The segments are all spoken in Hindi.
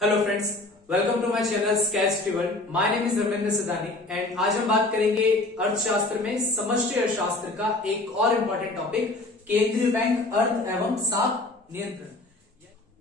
Hello friends, welcome to my channel sketch ट्यूबल। My name is Dharmendra Sadani and आज हम बात करेंगे अर्थशास्त्र में समष्टि अर्थशास्त्र का एक और इम्पोर्टेंट टॉपिक, केंद्रीय बैंक अर्थ एवं साख नियंत्रण।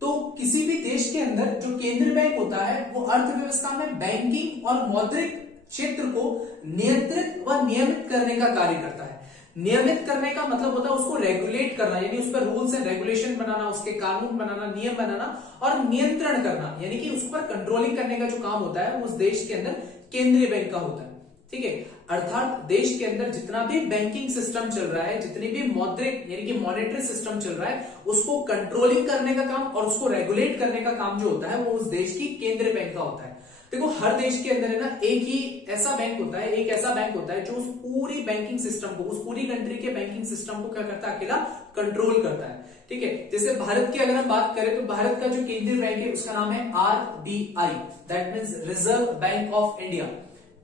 तो किसी भी देश के अंदर जो केंद्रीय बैंक होता है वो अर्थव्यवस्था में बैंकिंग और मौद्रिक क्षेत्र को नियंत्रित व नियमित करने का कार्य करता है। नियमित करने का मतलब होता है उसको रेगुलेट करना, यानी उस पर रूल्स एंड रेगुलेशन बनाना, उसके कानून बनाना, नियम बनाना और नियंत्रण करना, यानी कि उस पर कंट्रोलिंग करने का जो काम होता है उस देश के अंदर केंद्रीय बैंक का होता है। ठीक है, अर्थात देश के अंदर जितना भी बैंकिंग सिस्टम चल रहा है, जितनी भी मौद्रिक यानी कि मॉनेटरी सिस्टम चल रहा है, उसको कंट्रोलिंग करने का काम और उसको रेगुलेट करने का काम जो होता है वो उस देश की केंद्रीय बैंक का होता है। देखो, हर देश के अंदर है ना एक ही ऐसा बैंक होता है, एक ऐसा बैंक होता है जो उस पूरी बैंकिंग सिस्टम को, उस पूरी कंट्री के बैंकिंग सिस्टम को क्या करता है, अकेला कंट्रोल करता है। ठीक है, जैसे भारत की अगर हम बात करें तो भारत का जो केंद्रीय बैंक है उसका नाम है RBI, that means reserve bank of India.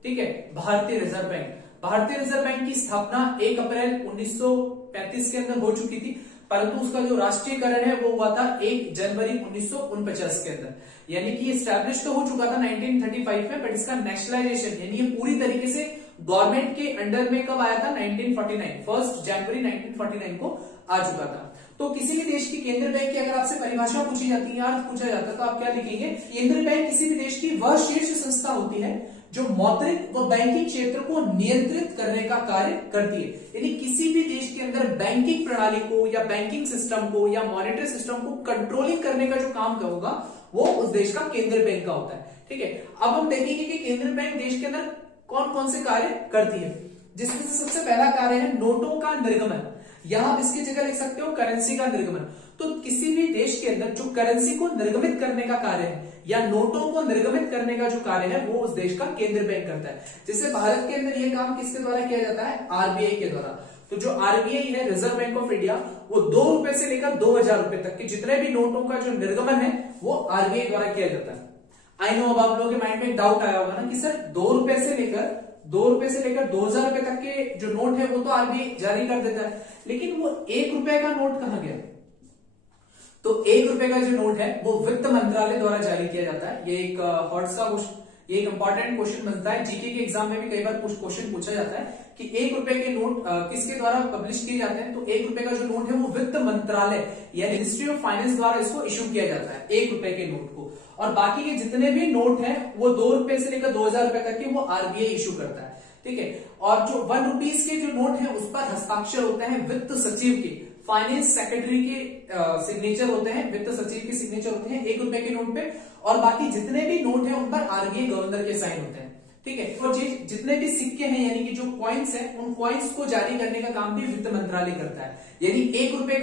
ठीक है, भारतीय रिजर्व बैंक। भारतीय रिजर्व बैंक की स्थापना 1 अप्रैल 1935 के अंदर हो चुकी थी, परंतु उसका जो राष्ट्रीयकरण है वो हुआ था 1 जनवरी 1949 के अंदर, यानी कि ये स्टैब्लिश तो हो चुका था 1935 में, बट इसका नेशनलाइजेशन यानी ये पूरी तरीके से गवर्नमेंट के अंडर में कब आया था, 1949, 1 जनवरी 1949 को आ चुका था। तो किसी भी देश की केंद्रीय बैंक की अगर आपसे परिभाषा पूछी जाती है, अर्थ पूछा जाता है, तो आप क्या लिखेंगे? केंद्रीय बैंक किसी भी देश की वह शीर्ष संस्था होती है जो मौद्रिक व बैंकिंग क्षेत्र को नियंत्रित करने का कार्य करती है। यानी किसी भी देश के अंदर बैंकिंग प्रणाली को या बैंकिंग सिस्टम को या मॉनेटरी सिस्टम को कंट्रोलिंग करने का जो काम होगा वो उस देश का केंद्रीय बैंक का होता है। ठीक है, अब हम देखेंगे कि केंद्रीय बैंक देश के अंदर कौन कौन से कार्य करती है, जिसमें से सबसे पहला कार्य है नोटों का निर्गमन। यहां आप इसकी जगह लिख सकते हो करेंसी का निर्गमन। तो किसी भी देश के अंदर जो करेंसी को निर्गमित करने का कार्य है या नोटों को निर्गमित करने का जो कार्य है वो उस देश का केंद्रीय बैंक करता है। जैसे भारत के अंदर ये काम किसके द्वारा किया जाता है? आरबीआई के द्वारा। तो जो आरबीआई है, रिजर्व बैंक ऑफ इंडिया, वो 2 रुपए से लेकर 2000 रुपए तक के जितने भी नोटों का जो निर्गमन है वो आरबीआई द्वारा किया जाता है। आई नो, अब आप लोगों के माइंड में डाउट आया होगा ना कि सर 2 रुपए से लेकर 2000 रुपए तक के जो नोट है वो तो आरबीआई जारी कर देता है, लेकिन वो 1 रुपए का नोट कहां गया? तो 1 रुपए का जो नोट है वो वित्त मंत्रालय द्वारा जारी किया जाता है। ये एक हॉट्स का क्वेश्चन, ये एक इंपॉर्टेंट क्वेश्चन बनता है, जीके के एग्जाम में भी कई बार कुछ क्वेश्चन पूछा जाता है कि 1 रुपए के नोट किसके द्वारा पब्लिश किए जाते हैं। तो 1 रुपए का जो नोट है वो वित्त मंत्रालय यानी मिनिस्ट्री ऑफ फाइनेंस द्वारा इसको इश्यू किया जाता है, 1 रुपए के नोट को। और बाकी के जितने भी नोट हैं वो 2 रुपए से लेकर 2000 रुपए तक के वो आरबीआई इश्यू करता है। ठीक है, और जो 1 रुपीज के जो नोट है उस पर हस्ताक्षर होते हैं वित्त सचिव के, फाइनेंस सेक्रेटरी के सिग्नेचर होते हैं, वित्त सचिव के सिग्नेचर होते हैं 1 रुपए के नोट पे। और बाकी जितने भी नोट हैं उन पर आरबीआई गवर्नर के साइन होते हैं। ठीक है, और जितने भी सिक्के हैं यानी कि जो कॉइन्स हैं उन कॉइन्स को जारी करने का काम भी वित्त मंत्रालय करता है। यानी 1 रुपए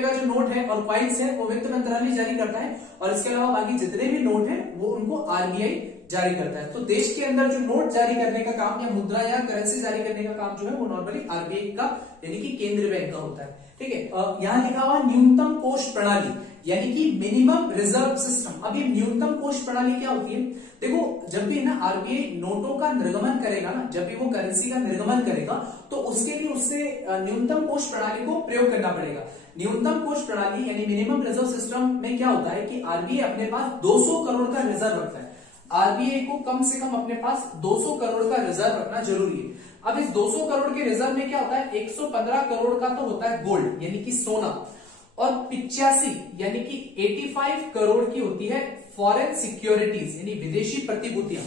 का जो नोट है और कॉइन्स है वो वित्त मंत्रालय जारी करता है, और इसके अलावा बाकी जितने भी नोट हैं वो उनको आरबीआई जारी करता है। तो देश के अंदर जो नोट जारी करने का काम या मुद्रा या करेंसी जारी करने का काम जो है वो नॉर्मली आरबीआई का यानी कि केंद्रीय बैंक का होता है। ठीक है, यहां लिखा हुआ न्यूनतम कोष प्रणाली यानी कि मिनिमम रिजर्व सिस्टम। अब ये न्यूनतम कोष प्रणाली क्या होती है? देखो, जब भी ना आरबीआई नोटों का निर्गमन करेगा ना, जब भी वो करेंसी का निर्गमन करेगा तो उसके लिए उससे न्यूनतम कोष प्रणाली को प्रयोग करना पड़ेगा। न्यूनतम कोष प्रणाली यानी मिनिमम रिजर्व सिस्टम में क्या होता है कि आरबीआई अपने पास 200 करोड़ का रिजर्व रखता है। आरबीआई को कम से कम अपने पास 200 करोड़ का रिजर्व रखना जरूरी है। अब इस 200 करोड़ के रिजर्व में क्या होता है? 115 करोड़ का तो होता है गोल्ड यानी कि सोना, और 85 यानी कि 85 करोड़ की होती है फॉरेन सिक्योरिटीज यानी विदेशी प्रतिभूतियां।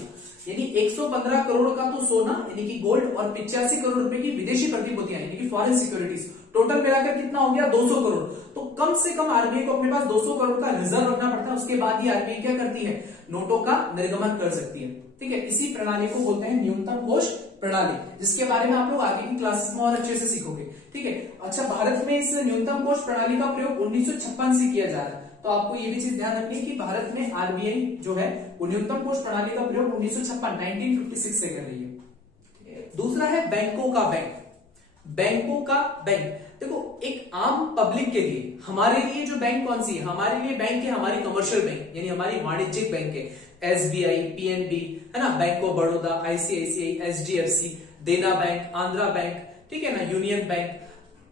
यानी 115 करोड़ का तो सोना यानी कि गोल्ड और 85 करोड़ रुपए की विदेशी प्रतिभूतियां यानी कि फॉरेन सिक्योरिटीज, टोटल मिलाकर कितना हो गया? 200 करोड़। तो कम से कम आरबीआई को अपने पास 200 करोड़ का रिजर्व रखना पड़ता है, उसके बाद ही आरबीआई क्या करती है? नोटों का निर्गमन कर सकती है। ठीक है, इसी प्रणाली को बोलते हैं न्यूनतम कोष प्रणाली, जिसके बारे में आप लोग आगे की क्लासेस में और अच्छे से सीखोगे। ठीक है, अच्छा, भारत में इस न्यूनतम कोष प्रणाली का प्रयोग 1956 से किया जा रहा है। तो आपको ये भी चीज ध्यान रखनी है कि भारत में आरबीआई जो है वो न्यूनतम कोष प्रणाली का प्रयोग 1956 से कर रही है। दूसरा है बैंकों का बैंक। बैंकों का बैंक, देखो एक आम पब्लिक के लिए, हमारे लिए जो बैंक कौन सी है? हमारे लिए बैंक है हमारी कमर्शियल बैंक यानी हमारी वाणिज्यिक बैंक है, एसबीआई, पीएनबी, है ना, bank of Baroda, ICICI, HDFC, देना बैंक, आंध्रा बैंक, ठीक है ना, यूनियन बैंक।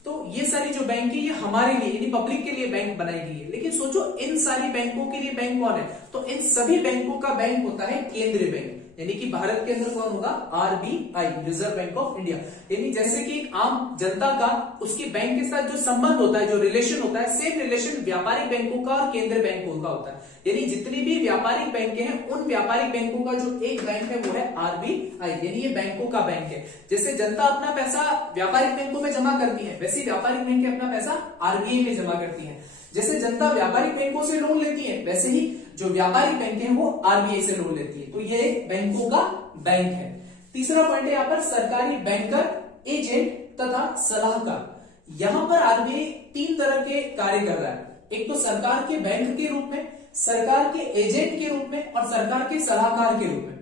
तो ये सारी जो बैंक है ये हमारे लिए यानी पब्लिक के लिए बैंक बनाई गई है। लेकिन सोचो इन सारी बैंकों के लिए बैंक कौन है, तो इन सभी बैंकों का बैंक होता है केंद्रीय बैंक, यानी कि भारत के अंदर कौन होगा, RBI, reserve bank of India. यानी जैसे कि आम जनता का उसके बैंक के साथ जो संबंध होता है, जो रिलेशन होता है, सेम रिलेशन व्यापारिक बैंकों का और केंद्रीय बैंकों का होता है। यानी जितनी भी व्यापारिक बैंकें हैं उन व्यापारिक बैंकों का जो एक बैंक है वो है आरबीआई, यानी ये बैंकों का बैंक है। जैसे जनता अपना पैसा व्यापारिक बैंकों में जमा करती है, वैसे व्यापारिक बैंकें अपना पैसा आरबीआई में जमा करती है। जैसे जनता व्यापारिक बैंकों से लोन लेती है, वैसे ही जो व्यापारिक बैंक है वो आरबीआई से लोन लेती है। तो ये बैंकों का बैंक है। तीसरा पॉइंट है यहाँ पर सरकारी बैंकर, एजेंट तथा सलाहकार। यहां पर आरबीआई 3 तरह के कार्य कर रहा है। एक तो सरकार के बैंक के रूप में, सरकार के एजेंट के रूप में और सरकार के सलाहकार के रूप में।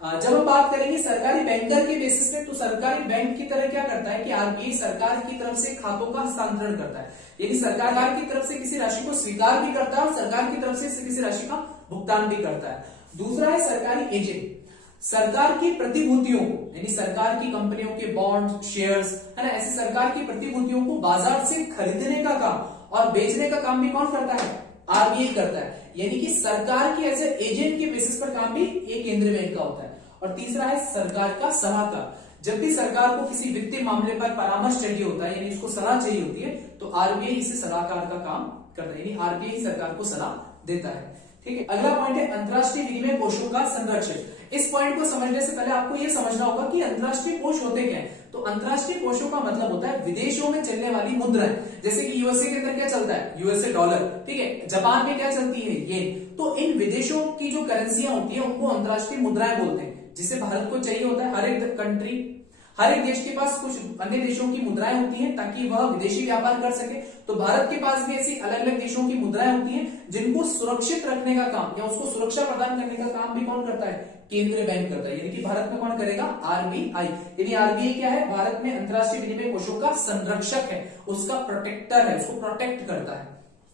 जब हम बात करेंगे सरकारी बैंकर के बेसिस पे, तो सरकारी बैंक की तरह क्या करता है कि आरबीआई सरकार की तरफ से खातों का हस्तांतरण करता है, यानी सरकार की तरफ से किसी राशि को स्वीकार भी करता है और सरकार की तरफ से किसी राशि का भुगतान भी करता है। दूसरा है सरकारी एजेंट, सरकार की प्रतिभूतियों को, यानी सरकार की कंपनियों के बॉन्ड, शेयर्स, है ना, ऐसी सरकार की प्रतिभूतियों को बाजार से खरीदने का काम और बेचने का काम भी कौन करता है, आरबीआई करता है। यानी कि सरकार के ऐसे एजेंट के बेसिस पर काम भी ये केंद्रीय बैंक का होता है। और तीसरा है सरकार का सलाहकार। जब भी सरकार को किसी वित्तीय मामले पर परामर्श चाहिए होता है, यानी उसको सलाह चाहिए होती है, तो आरबीआई इसे सलाहकार का काम करता है, यानी आरबीआई सरकार को सलाह देता है। ठीक है, अगला पॉइंट है अंतर्राष्ट्रीय विनिमय कोषों का संरक्षण। इस पॉइंट को समझने से पहले आपको यह समझना होगा कि अंतर्राष्ट्रीय कोष होते क्या है। तो अंतर्राष्ट्रीय कोषों का मतलब होता है विदेशों में चलने वाली मुद्राएं। जैसे कि यूएसए के अंदर क्या चलता है, यूएसए डॉलर, ठीक है, जापान में क्या चलती है, येन। तो इन विदेशों की जो करेंसियां होती है उनको अंतर्राष्ट्रीय मुद्राएं बोलते हैं, जिसे भारत को चाहिए होता है। हर एक देश के पास कुछ अन्य देशों की मुद्राएं होती हैं ताकि वह विदेशी व्यापार कर सके। तो भारत के पास भी ऐसी अलग अलग देशों की मुद्राएं होती हैं जिनको सुरक्षित रखने का काम या उसको सुरक्षा प्रदान करने का काम भी कौन करता है, केंद्रीय बैंक करता है। यानी कि भारत में कौन करेगा, आरबीआई। यानी आरबीआई क्या है, भारत में अंतर्राष्ट्रीय विनिमय कोषों का संरक्षक है, उसका प्रोटेक्टर है, उसको प्रोटेक्ट करता है।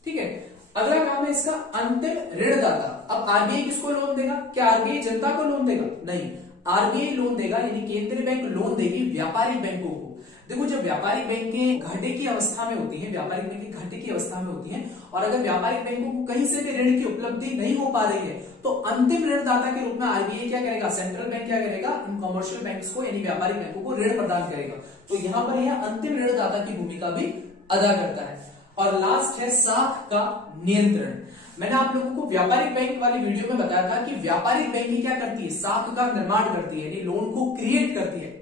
ठीक है, अगला काम है इसका अंतिम ऋणदाता। अब आरबीआई किसको लोन देगा, क्या आरबीआई जनता को लोन देगा, नहीं, आरबीआई लोन देगा, यानी केंद्रीय बैंक लोन देगी व्यापारिक बैंकों को। देखो जब व्यापारिक बैंकें घाटे की अवस्था में होती हैं, व्यापारिक बैंकें घाटे की अवस्था में होती हैं और अगर व्यापारिक बैंकों को कहीं से भी ऋण की उपलब्धि नहीं हो पा रही है, तो अंतिम ऋणदाता के रूप में आरबीआई क्या करेगा, सेंट्रल बैंक क्या करेगा, इन कमर्शियल बैंक्स को यानी व्यापारिक बैंकों को ऋण प्रदान करेगा। तो यहाँ पर यह अंतिम ऋणदाता की भूमिका भी अदा करता है। और लास्ट है साख का नियंत्रण। मैंने आप लोगों को व्यापारिक बैंक वाली वीडियो में बताया था कि व्यापारिक बैंक क्या करती है, साख का निर्माण करती है, यानी लोन को क्रिएट करती है।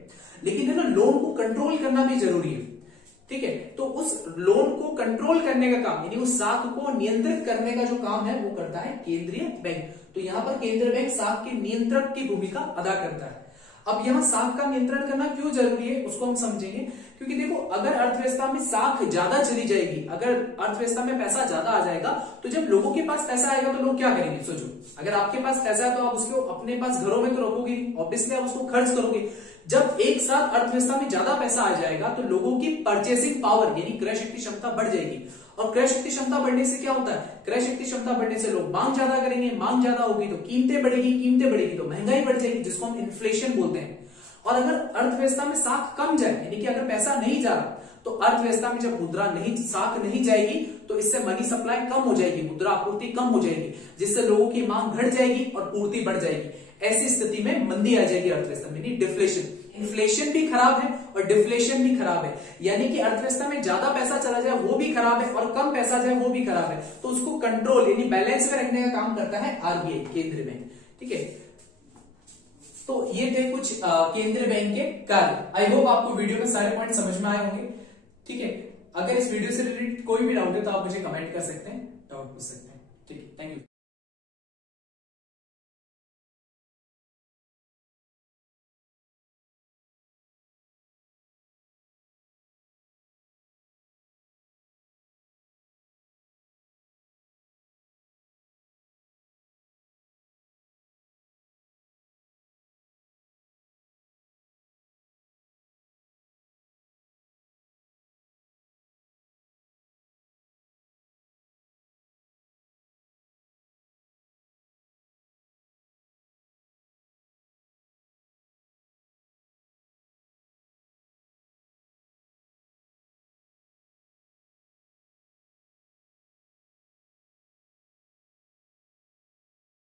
लेकिन है ना, लोन को कंट्रोल करना भी जरूरी है। ठीक है, तो उस लोन को कंट्रोल करने का काम यानी उस साख को नियंत्रित करने का जो काम है वो करता है केंद्रीय बैंक। तो यहां पर केंद्रीय बैंक साख के नियंत्रक की भूमिका अदा करता है। अब यहां साख का नियंत्रण करना क्यों जरूरी है उसको हम समझेंगे, क्योंकि देखो अगर अर्थव्यवस्था में साख ज्यादा चली जाएगी, अगर अर्थव्यवस्था में पैसा ज्यादा आ जाएगा, तो जब लोगों के पास पैसा आएगा तो लोग क्या करेंगे, सोचो, अगर आपके पास पैसा है तो आप उसको अपने पास घरों में तो रखोगे, ऑब्वियसली आप उसको खर्च करोगे। जब एक साथ अर्थव्यवस्था में ज्यादा पैसा आ जाएगा तो लोगों की परचेसिंग पावर यानी क्रय शक्ति क्षमता बढ़ जाएगी, और क्रय शक्ति क्षमता बढ़ने से क्या होता है, क्रय शक्ति क्षमता बढ़ने से लोग मांग ज्यादा करेंगे, मांग ज्यादा होगी तो कीमतें बढ़ेगी, कीमतें बढ़ेगी तो महंगाई बढ़ जाएगी, जिसको हम इन्फ्लेशन बोलते हैं। और अगर अर्थव्यवस्था में साख कम जाए, यानी कि अगर पैसा नहीं जा रहा, तो अर्थव्यवस्था में जब मुद्रा नहीं, साख नहीं जाएगी, तो इससे मनी सप्लाई कम हो जाएगी, मुद्रा आपूर्ति कम हो जाएगी, जिससे लोगों की मांग घट जाएगी और पूर्ति बढ़ जाएगी। ऐसी स्थिति में मंदी आ जाएगी अर्थव्यवस्था में, यानी डिफ्लेशन। इन्फ्लेशन भी खराब है और डिफ्लेशन भी खराब है, यानी कि अर्थव्यवस्था में ज्यादा पैसा चला जाए वो भी खराब है और कम पैसा जाए वो भी खराब है। तो उसको कंट्रोल यानी बैलेंस में रखने का काम करता है आरबीआई, केंद्रीय बैंक। ठीक है, तो ये थे कुछ केंद्रीय बैंक के कार्य। आई होप आपको वीडियो में सारे पॉइंट समझ में आए होंगे। ठीक है, अगर इस वीडियो से रिलेटेड कोई भी डाउट है तो आप मुझे कमेंट कर सकते हैं, डाउट पूछ सकते हैं। ठीक है, थैंक यू।